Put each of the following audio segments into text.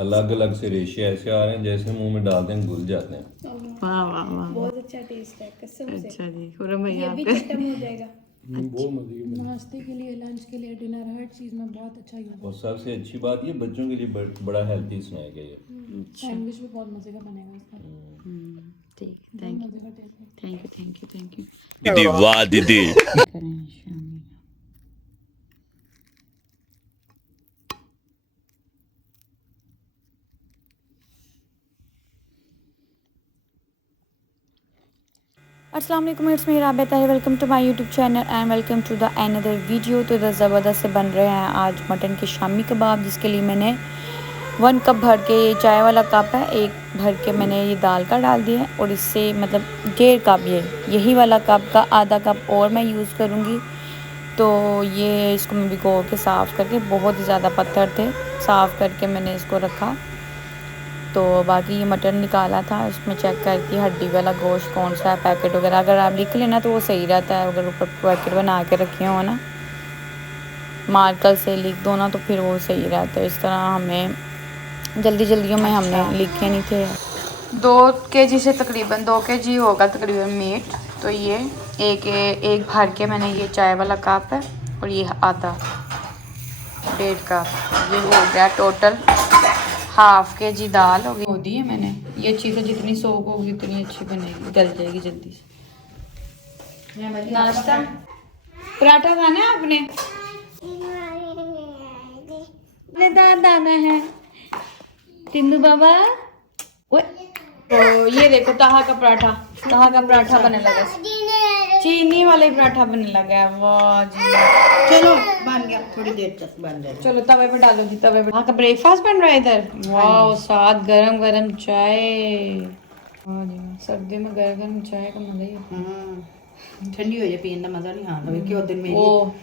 अलग अलग से रेशे ऐसे आ रहे हैं जैसे मुंह में डालते हैं घुल जाते हैं। वाह वाह वाह, बहुत अच्छा टेस्ट है कसम से। अच्छा जी खुरम भैया ये भी आपका खत्म हो जाएगा। बहुत मजे की बनी। नाश्ते के लिए, लंच के लिए, डिनर, हर चीज़ में बहुत अच्छा यूज और सबसे अच्छी बात ये बच्चों के लिए बड़ा हेल्थी स्नैक है ये। अच्छा सैंडविच भी बहुत मजे का बनेगा इसका। ठीक है, बहुत थैंक मजे का टेस्ट है। You thank you thank you. दीदी वाह दीदी। करें शामी अस्सलाम वालेकुम, it's me Rabia Tahir, welcome to my YouTube channel and welcome to the another video. तो ज़बरदस्त से बन रहे हैं आज मटन के शामी कबाब, जिसके लिए मैंने 1 कप भर के, ये चाय वाला कप है, एक भर के मैंने ये दाल का डाल दिया है। और इससे मतलब 1.5 कप, यही वाला कप का आधा कप और मैं यूज़ करूँगी। तो ये इसको मैं भिगो के साफ़ करके, बहुत ही ज़्यादा पत्थर थे, साफ़ करके मैंने इसको रखा। तो बाकी ये मटन निकाला था, इसमें चेक करती हड्डी वाला गोश्त कौन सा है, पैकेट वगैरह अगर आप लिख लेना तो वो सही रहता है। अगर ऊपर पैकेट बना के रखे हो ना, मार्कर से लिख दो ना, तो फिर वो सही रहता है। इस तरह हमें जल्दी में हमने लिखे नहीं थे। 2 kg से तकरीबन 2 kg होगा तकरीबन मीट। तो ये एक भर के मैंने, ये चाय वाला कप है और ये आधा 1.5 कप, ये हो गया टोटल ½ kg दाल हो गई। हो दी है मैंने, ये अच्छी से जितनी सोख होगी उतनी अच्छी बनेगी, गल जाएगी जल्दी से। नाश्ता पराठा खाना है आपने? दाना है तिंदू बाबा। तो ये देखो ताहा का पराठा बनने लगा, चीनी वाले पराठा बनने लगा है। वाह जी, चलो बन गया, थोड़ी देर तक बन जाएगा। चलो तवे पे डालो जी, तवे पे। हाँ का ब्रेकफास्ट बन रहा है इधर। वाह, साथ गरम चाय। वाह जी वाह, सर्दियों में गरम चाय का मजा ही है। ठंडी हो जाए पीने का मजा नहीं आता। क्यों दिन में वो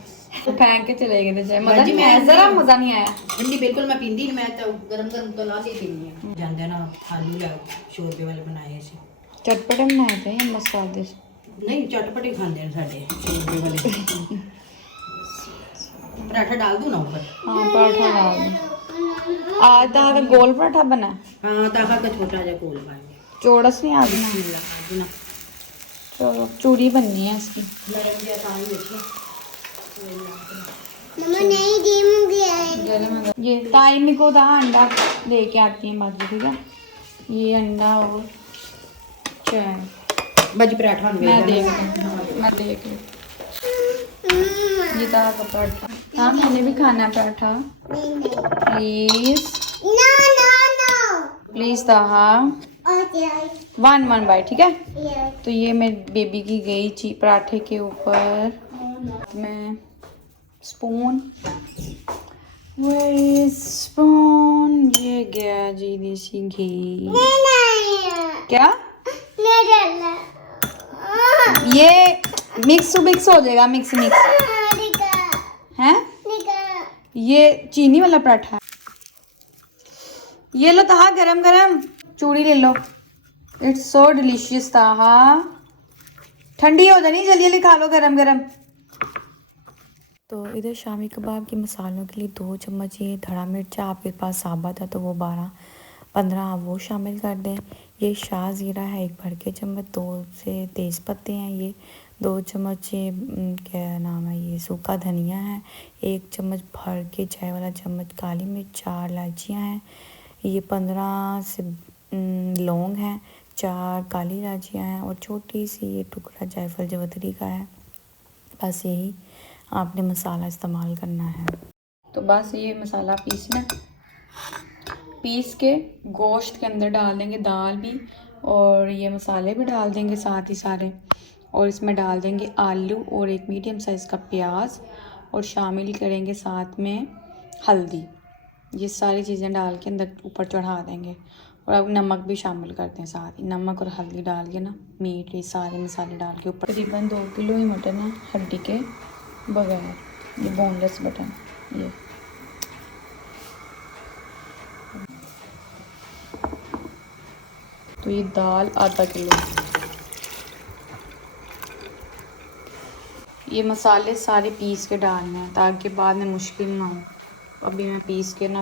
तो फेंक के चले गए थे चाय, मजा नहीं आया, जरा मजा नहीं आया। ठंडी बिल्कुल मैं पींदी नहीं, मैं तो गरम तो ला के पीनी है। जानते ना आलू या शोरबे वाले बनाए सी, चटपटे बनाए थे या मसाले? नहीं चटपटे खाते हैं साडे शोरबे वाले। पराठा डाल दूं ना ऊपर? हाँ पराठा डाल दो। आज ताहा का गोल पराठा बना है। हाँ ताका का छोटा जा गोल पाएंगे। चौड़स नहीं आज ना, चलो चूड़ी बननी है इसकी। ये टाइम को था अंडा लेके आती है बाजू, ठीक है? ये अंडा और चाय बाजी पराठा मैं देख रही। ये ताहा का पराठा। हाँ मैंने भी खाना है पराठा, प्लीज ताहा 1 बाइट, ठीक है? तो ये मेरी बेबी की गई पराठे के ऊपर मैं स्पून, ये गया जी देसी घी। क्या ये मिक्स हो जाएगा, मिक्स है। ये चीनी वाला पराठा है। ये लो ताहा गरम चूड़ी ले लो, इट्स सो डिलीशियस। ताहा ठंडी हो जानी, जल्दी खा लो गरम। तो इधर शामी कबाब के मसालों के लिए 2 चम्मच ये धड़ा मिर्चा, आपके पास साबुत है तो वो 12-15 आप वो शामिल कर दें। ये शाह ज़ीरा है 1 भर के चम्मच, 2 से तेज़ पत्ते हैं, ये 2 चम्मच ये क्या नाम है, ये सूखा धनिया है, 1 चम्मच भर के चाय वाला चम्मच काली मिर्च, 4 इलायचियाँ हैं, ये 15 से लौंग हैं, 4 काली इलायचियाँ हैं और छोटी सी ये टुकड़ा जायफल जवतरी का है। बस यही आपने मसाला इस्तेमाल करना है। तो बस ये मसाला पीस के गोश्त के अंदर डाल देंगे, दाल भी और ये मसाले भी डाल देंगे साथ ही सारे। और इसमें डाल देंगे आलू और 1 मीडियम साइज़ का प्याज और शामिल करेंगे साथ में हल्दी। ये सारी चीज़ें डाल के अंदर ऊपर चढ़ा देंगे और अब नमक भी शामिल करते हैं साथ ही। नमक और हल्दी डाल के ना, मीट ये सारे मसाले डाल के ऊपर। तकरीबन 2 किलो ही मटन है हड्डी के बगैर, ये बोनलेस मटन। ये तो ये दाल ½ किलो। ये मसाले सारे पीस के डालने हैं ताकि बाद में मुश्किल ना हो। अभी मैं पीस के ना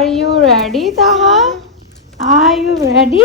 Are you ready, Taha? Are you ready?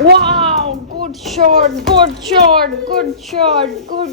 Wow, good shot, good shot, good shot, good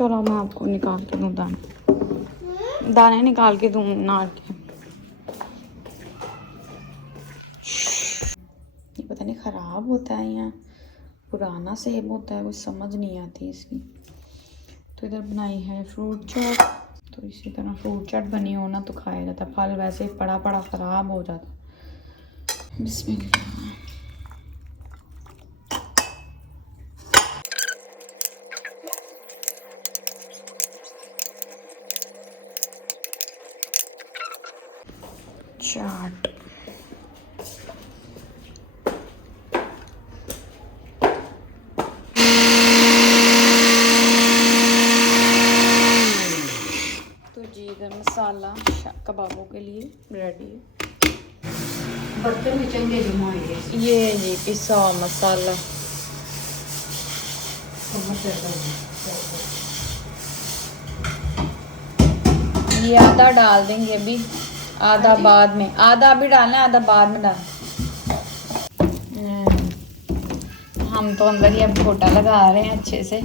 चलो मैं आपको निकाल के दूँ दाने, दाने निकाल के दूँ नार के। ये पता नहीं ख़राब होता है या पुराना सेब होता है, कुछ समझ नहीं आती इसकी। तो इधर बनाई है फ्रूट चाट, तो इसी तरह फ्रूट चाट बनी हो ना तो खाया जाता, फल वैसे पड़ा पड़ा ख़राब हो जाता। बिस्मिल्लाह। चाट तो जी इधर मसाला कबाबों के लिए रेडी है। बर्तन में चंगे जमा है ये जी पिसा हुआ मसाला, ये आधा डाल देंगे अभी, आधा बाद में, आधा अभी डालना है आधा बाद में डालना। हम तो अंदर ही अब घोटा लगा रहे हैं अच्छे से।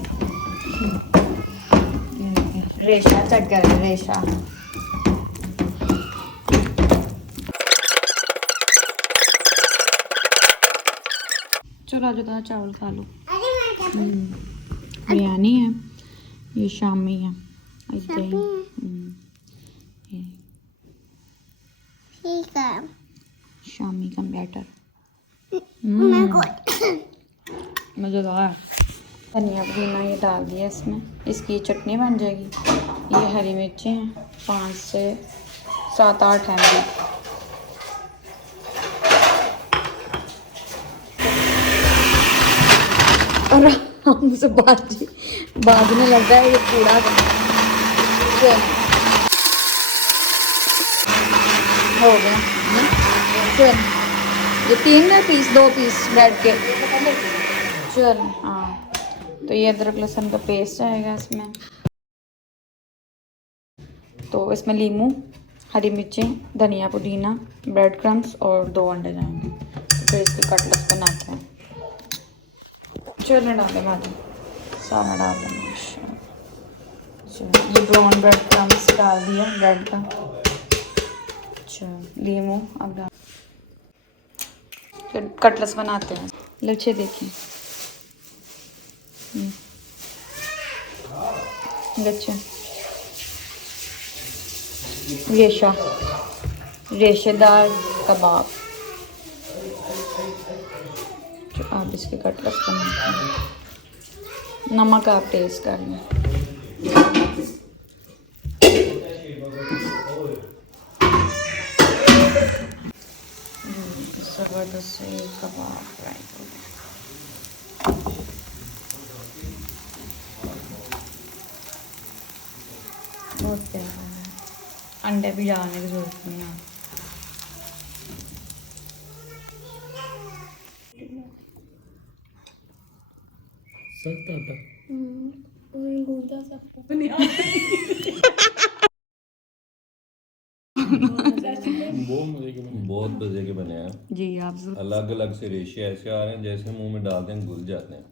रेशा चेक कर रहे हैं, रेशा। चलो आज दादा चावल खा लो। बिरयानी है, ये शामी है, ठीक है। शामी का बैटर मज़ेदार। धनिया पुदीना ये डाल दिया इसमें, इसकी चटनी बन जाएगी। ये हरी मिर्चें हैं 5 से 7-8 MB। और हमसे बाजने लगा है ये पूरा। हो गया चल, ये 3 पीस 2 पीस ब्रेड के चल। हाँ तो ये अदरक लहसुन का पेस्ट आएगा इसमें, तो इसमें लीमू, हरी मिर्चें, धनिया पुदीना, ब्रेड क्रम्स और 2 अंडे जाएंगे। तो फिर इसके कटलेट्स बनाते हैं। चलो डाल भाजी सारा डाल देंगे। ये ब्राउन ब्रेड क्रम्स डाल दिया ब्रेड का। अच्छा लीमू अब डाल, फिर कटलेट्स बनाते हैं। लच्छे देखिए लच्छे, रेशेदार कबाब। जो आप इसके कटलेट्स बनाते हैं। नमक आप टेस्ट कर लें। ज़बरदस्त से कबाब फ्राई हो गए। बहुत प्यारा है, अंडे भी डालने की जरूरत नहीं है। गूंजा सबको नहीं आता। बहुत मजे के बने हैं जी आप जरूर। अलग अलग से रेशे ऐसे आ रहे हैं जैसे मुंह में डालते हैं घुल जाते हैं।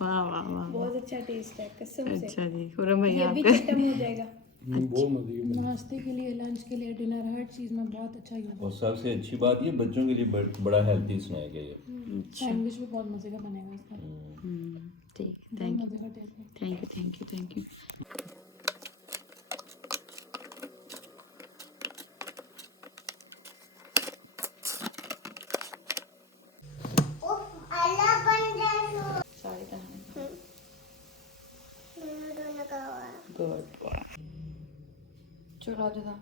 वाह वाह वाह, बहुत अच्छा टेस्ट है कसम से। अच्छा जी खुरम भैया ये भी आपका खत्म हो जाएगा। नाश्ते के लिए, लंच के लिए, डिनर, हर चीज़ में बहुत अच्छा यूज और सबसे अच्छी बात ये बच्चों के लिए बड़ा हेल्थी स्नैक है ये। सैंडविच भी बहुत मजे का बनेगा इसका। ठीक, बहुत मजे का टेस्ट है। Thank you. सारी कहानी गुड। चलो दादा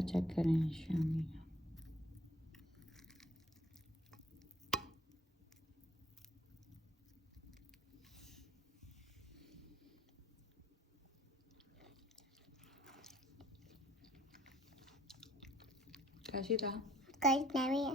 चेक करें शामी। कैसी था? कहीं नहीं है।